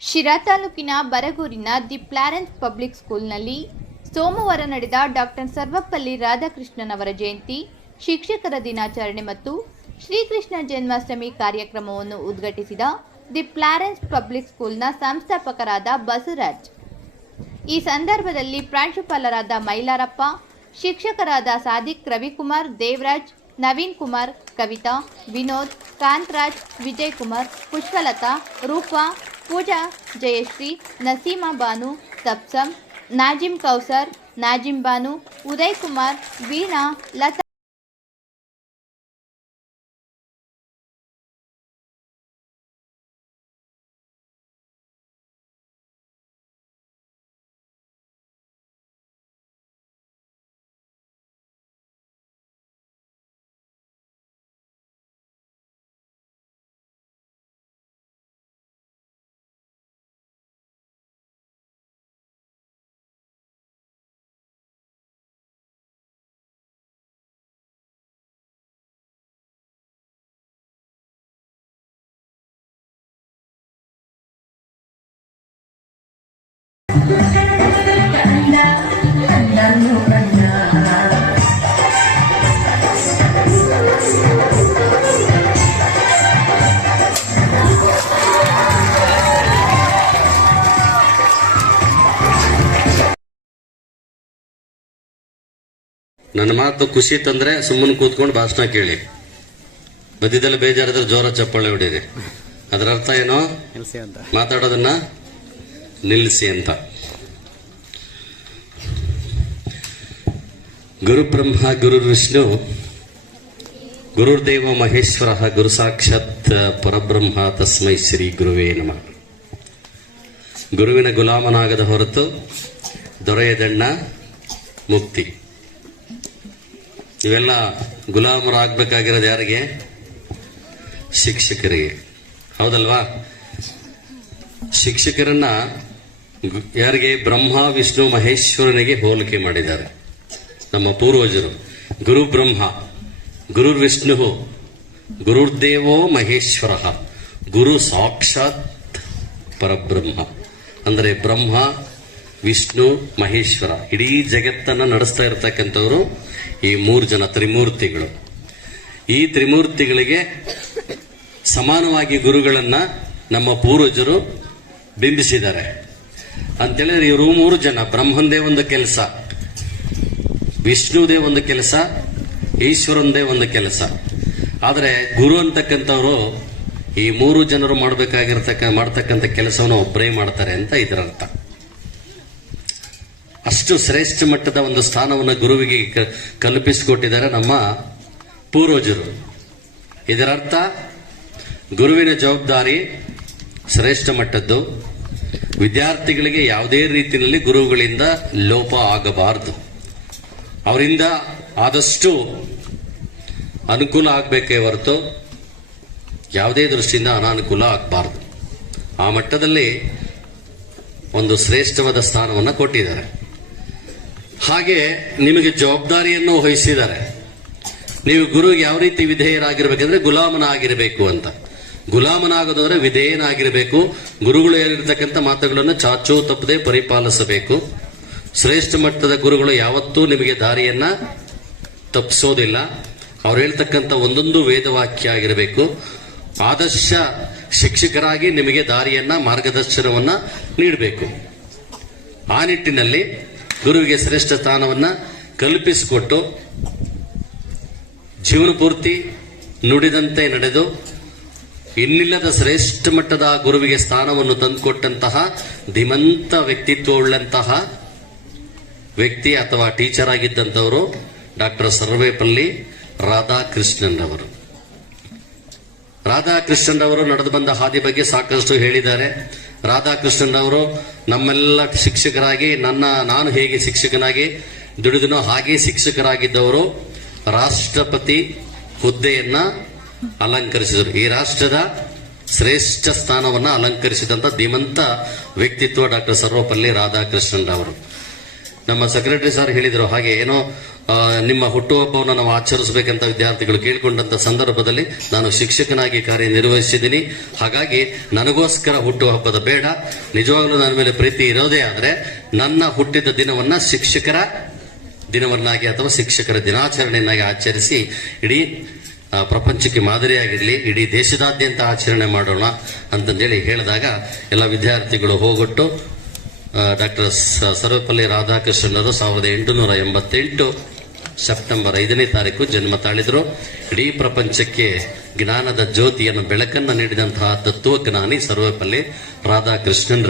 ಶಿರಾ ತಾಲೂಕಿನ ಬರಗೂರಿನ the ಪ್ಲಾರೆನ್ಸ್ public ಸ್ಕೂಲ್ನಲ್ಲಿ ಸೋಮವಾರ ನಡೆದ ಡಾಕ್ಟರ್ ಸರ್ವಪಲ್ಲಿ ರಾಧಾಕೃಷ್ಣನ್ ಅವರ ಜಯಂತಿ, ಶಿಕ್ಷಕರ ದಿನಾಚರಣೆ ಮತ್ತು ಶ್ರೀಕೃಷ್ಣ ಜನ್ಮಾಷ್ಟಮಿ ಕಾರ್ಯಕ್ರಮವನ್ನು ಉದ್ಘಾಟಿಸಿದ ದಿ ಪ್ಲಾರೆನ್ಸ್ ಪಬ್ಲಿಕ್ ಸ್ಕೂಲ್ನ ಸಂಸ್ಥಾಪಕರಾದ ಬಸವರಾಜ್. ಈ ಸಂದರ್ಭದಲ್ಲಿ ಪ್ರಾಂಶುಪಾಲರಾದ ಮೈಲಾರಪ್ಪ, ಶಿಕ್ಷಕರಾದ ಸಾದಿಕ್ ರವಿಕುಮಾರ್, ದೇವರಾಜ್, ನವೀನ್ ಕುಮಾರ್, ಕವಿತಾ, ವಿನೋದ್, ಕಾಂತರಾಜ್, ವಿಜಯ್ ಕುಮಾರ್, ಪುಷ್ಪಲತಾ, ರೂಪಾ పూజ జయశ్రీ నసీమా బాను తప్సం నాజిమ్ కౌసర్ నాజిమ్ బాను ఉదయ్ కుమార్ వీణా లత ನನ್ನ ಮಾತು ಖುಷಿ ತಂದ್ರೆ ಸುಮ್ಮನೆ ಕೂತ್ಕೊಂಡು ಭಾಷಣ ಕೇಳಿ. ಬದಿದಲ್ಲಿ ಬೇಜಾರಿದ್ರೆ ಜೋರ ಚಪ್ಪಾಳೆ ಹೊಡೀರಿ. ಅದರ ಅರ್ಥ ಏನು? ಮಾತಾಡೋದನ್ನ ನಿಲ್ಲಿಸಿ ಅಂತ. ಗುರು ಬ್ರಹ್ಮ ಗುರು ವಿಷ್ಣು ಗುರುರ್ದೇವ ಮಹೇಶ್ವರ ಗುರು ಸಾಕ್ಷಾತ್ ಪರಬ್ರಹ್ಮ ತಸ್ಮೈ ಶ್ರೀ ಗುರುವೇ ನಮಃ. ಗುರುವಿನ ಗುಲಾಮನಾಗದ ಹೊರತು ದೊರೆಯದಣ್ಣ ಮುಕ್ತಿ. ಇವೆಲ್ಲ ಗುಲಾಮರಾಗಬೇಕಾಗಿರೋದು ಯಾರಿಗೆ? ಶಿಕ್ಷಕರಿಗೆ. ಹೌದಲ್ವಾ? ಶಿಕ್ಷಕರನ್ನ ಯಾರಿಗೆ? ಬ್ರಹ್ಮ, ವಿಷ್ಣು, ಮಹೇಶ್ವರನಿಗೆ ಹೋಲಿಕೆ ಮಾಡಿದ್ದಾರೆ. ನಮ್ಮ ಪೂರ್ವಜರು. ಗುರು ಬ್ರಹ್ಮ ಗುರುರ್ ವಿಷ್ಣು, ಗುರುರ್ದೇವೋ ಮಹೇಶ್ವರ, ಗುರು ಸಾಕ್ಷಾತ್ ಪರಬ್ರಹ್ಮ. ಅಂದರೆ ಬ್ರಹ್ಮ ವಿಷ್ಣು, ಮಹೇಶ್ವರ, ಇಡೀ ಜಗತ್ತನ್ನ ನಡೆಸ್ತಾ ಇರತಕ್ಕಂಥವ್ರು ಈ ಮೂರು ಜನ ತ್ರಿಮೂರ್ತಿಗಳು. ಈ ತ್ರಿಮೂರ್ತಿಗಳಿಗೆ ಸಮಾನವಾಗಿ ಗುರುಗಳನ್ನ ನಮ್ಮ ಪೂರ್ವಜರು ಬಿಂಬಿಸಿದ್ದಾರೆ. ಅಂತೇಳಿದ್ರೆ ಇವರು ಮೂರು ಜನ, ಬ್ರಹ್ಮಂದೇ ಒಂದು ಕೆಲಸ, ವಿಷ್ಣುದೇ ಒಂದು ಕೆಲಸ, ಈಶ್ವರಂದೇ ಒಂದು ಕೆಲಸ. ಆದರೆ ಗುರು ಅಂತಕ್ಕಂಥವ್ರು ಈ ಮೂರು ಜನರು ಮಾಡಬೇಕಾಗಿರ್ತಕ್ಕ, ಮಾಡ್ತಕ್ಕಂಥ ಕೆಲಸವನ್ನು ಒಬ್ಬರೇ ಮಾಡ್ತಾರೆ ಅಂತ ಇದರ ಅರ್ಥ ಅಷ್ಟು ಶ್ರೇಷ್ಠ ಮಟ್ಟದ ಒಂದು ಸ್ಥಾನವನ್ನು ಗುರುವಿಗೆ ಕಲ್ಪಿಸಿಕೊಟ್ಟಿದ್ದಾರೆ ನಮ್ಮ ಪೂರ್ವಜರು. ಇದರರ್ಥ, ಗುರುವಿನ ಜವಾಬ್ದಾರಿ ಶ್ರೇಷ್ಠ ಮಟ್ಟದ್ದು. ವಿದ್ಯಾರ್ಥಿಗಳಿಗೆ ಯಾವುದೇ ರೀತಿಯಲ್ಲಿ ಗುರುಗಳಿಂದ ಲೋಪ ಆಗಬಾರದು. ಅವರಿಂದ ಆದಷ್ಟು ಅನುಕೂಲ ಆಗಬೇಕೇ ಹೊರತು ಯಾವುದೇ ದೃಷ್ಟಿಯಿಂದ ಅನಾನುಕೂಲ ಆಗಬಾರ್ದು. ಆ ಮಟ್ಟದಲ್ಲಿ ಒಂದು ಶ್ರೇಷ್ಠವಾದ ಸ್ಥಾನವನ್ನು ಕೊಟ್ಟಿದ್ದಾರೆ. ಹಾಗೆ ನಿಮಗೆ ಜವಾಬ್ದಾರಿಯನ್ನು ವಹಿಸಿದ್ದಾರೆ. ನೀವು ಗುರುಗೆ ಯಾವ ರೀತಿ ವಿಧೇಯರಾಗಿರ್ಬೇಕಂದ್ರೆ ಗುಲಾಮನಾಗಿರಬೇಕು ಅಂತ. ಗುಲಾಮನಾಗೋದು ಅಂದ್ರೆ ವಿಧೇಯನಾಗಿರಬೇಕು. ಗುರುಗಳು ಹೇಳಿರ್ತಕ್ಕಂಥ ಮಾತುಗಳನ್ನು ಚಾಚೂ ತಪ್ಪದೆ ಪರಿಪಾಲಿಸಬೇಕು. ಶ್ರೇಷ್ಠ ಮಟ್ಟದ ಗುರುಗಳು ಯಾವತ್ತೂ ನಿಮಗೆ ದಾರಿಯನ್ನ ತಪ್ಪಿಸೋದಿಲ್ಲ ಅವ್ರು ಹೇಳ್ತಕ್ಕಂಥ ಒಂದೊಂದು ವೇದವಾಕ್ಯ ಆಗಿರಬೇಕು. ಆದರ್ಶ ಶಿಕ್ಷಕರಾಗಿ ನಿಮಗೆ ದಾರಿಯನ್ನ, ಮಾರ್ಗದರ್ಶನವನ್ನ ನೀಡಬೇಕು. ಆ ನಿಟ್ಟಿನಲ್ಲಿ ಗುರುವಿಗೆ ಶ್ರೇಷ್ಠ ಸ್ಥಾನವನ್ನ ಕಲ್ಪಿಸಿಕೊಟ್ಟು ಜೀವನ ಪೂರ್ತಿ ನುಡಿದಂತೆ ನಡೆದು ಇನ್ನಿಲ್ಲದ ಶ್ರೇಷ್ಠ ಮಟ್ಟದ ಗುರುವಿಗೆ ಸ್ಥಾನವನ್ನು ತಂದುಕೊಟ್ಟಂತಹ ಧಿಮಂತ ವ್ಯಕ್ತಿತ್ವವುಳ್ಳಂತಹ ವ್ಯಕ್ತಿ ಅಥವಾ ಟೀಚರ್ ಆಗಿದ್ದಂಥವರು ಡಾಕ್ಟರ್ ಸರ್ವೇಪಲ್ಲಿ ರಾಧಾಕೃಷ್ಣನ್ ಅವರು ರಾಧಾಕೃಷ್ಣನ್ ಅವರು ನಡೆದು ಬಂದ ಹಾದಿ ಬಗ್ಗೆ ಸಾಕಷ್ಟು ಹೇಳಿದ್ದಾರೆ. ರಾಧಾಕೃಷ್ಣನ್ ಅವರು ನಮ್ಮೆಲ್ಲ ಶಿಕ್ಷಕರಾಗಿ, ನನ್ನ, ನಾನು ಹೇಗೆ ಶಿಕ್ಷಕನಾಗಿ, ದುಡಿದನೋ ಹಾಗೆ ಶಿಕ್ಷಕರಾಗಿದ್ದವರು ರಾಷ್ಟ್ರಪತಿ ಹುದ್ದೆಯನ್ನ ಅಲಂಕರಿಸಿದರು. ಈ ರಾಷ್ಟ್ರದ ಶ್ರೇಷ್ಠ ಸ್ಥಾನವನ್ನ ಅಲಂಕರಿಸಿದಂತ ಧೀಮಂತ ವ್ಯಕ್ತಿತ್ವ ಡಾಕ್ಟರ್ ಸರ್ವಪಲ್ಲಿ ರಾಧಾಕೃಷ್ಣನ್ ಅವರು ನಮ್ಮ ಸೆಕ್ರೆಟರಿ ಸರ್ ಹೇಳಿದ್ರು ಹಾಗೆ ಏನೋ ನಿಮ್ಮ ಹುಟ್ಟುಹಬ್ಬವನ್ನು ನಾವು ಆಚರಿಸಬೇಕಂತ ವಿದ್ಯಾರ್ಥಿಗಳು ಕೇಳಿಕೊಂಡಂತ ಸಂದರ್ಭದಲ್ಲಿ ನಾನು ಶಿಕ್ಷಕನಾಗಿ ಕಾರ್ಯನಿರ್ವಹಿಸಿದ್ದೀನಿ. ಹಾಗಾಗಿ ನನಗೋಸ್ಕರ ಹುಟ್ಟುಹಬ್ಬದ ಬೇಡ. ನಿಜವಾಗ್ಲೂ ನನ್ನ ಮೇಲೆ ಪ್ರೀತಿ ಇರೋದೇ ಆದರೆ ನನ್ನ ಹುಟ್ಟಿದ ದಿನವನ್ನ ಶಿಕ್ಷಕರ ದಿನವನ್ನಾಗಿ ಅಥವಾ ಶಿಕ್ಷಕರ ದಿನಾಚರಣೆಯನ್ನಾಗಿ ಆಚರಿಸಿ ಇಡೀ ಪ್ರಪಂಚಕ್ಕೆ ಮಾದರಿಯಾಗಿರಲಿ, ಇಡೀ ದೇಶದಾದ್ಯಂತ ಆಚರಣೆ ಮಾಡೋಣ ಅಂತಂದೇಳಿ ಹೇಳಿದಾಗ ಎಲ್ಲ ವಿದ್ಯಾರ್ಥಿಗಳು ಹೋಗೊಟ್ಟು ಡಾಕ್ಟರ್ ಸರ್ವಪಲ್ಲಿ ರಾಧಾಕೃಷ್ಣರು ಸಾವಿರದ ಎಂಟುನೂರ ಎಂಬತ್ತೆಂಟು ಸೆಪ್ಟೆಂಬರ್ ಐದನೇ ತಾರೀಕು ಜನ್ಮ ತಾಳಿದರು. ಇಡೀ ಪ್ರಪಂಚಕ್ಕೆ ಜ್ಞಾನದ ಜ್ಯೋತಿಯನ್ನು, ಬೆಳಕನ್ನು ನೀಡಿದಂತಹ ತತ್ವಜ್ಞಾನಿ ಸರ್ವಪಲ್ಲಿ ರಾಧಾಕೃಷ್ಣನ್ರವರು.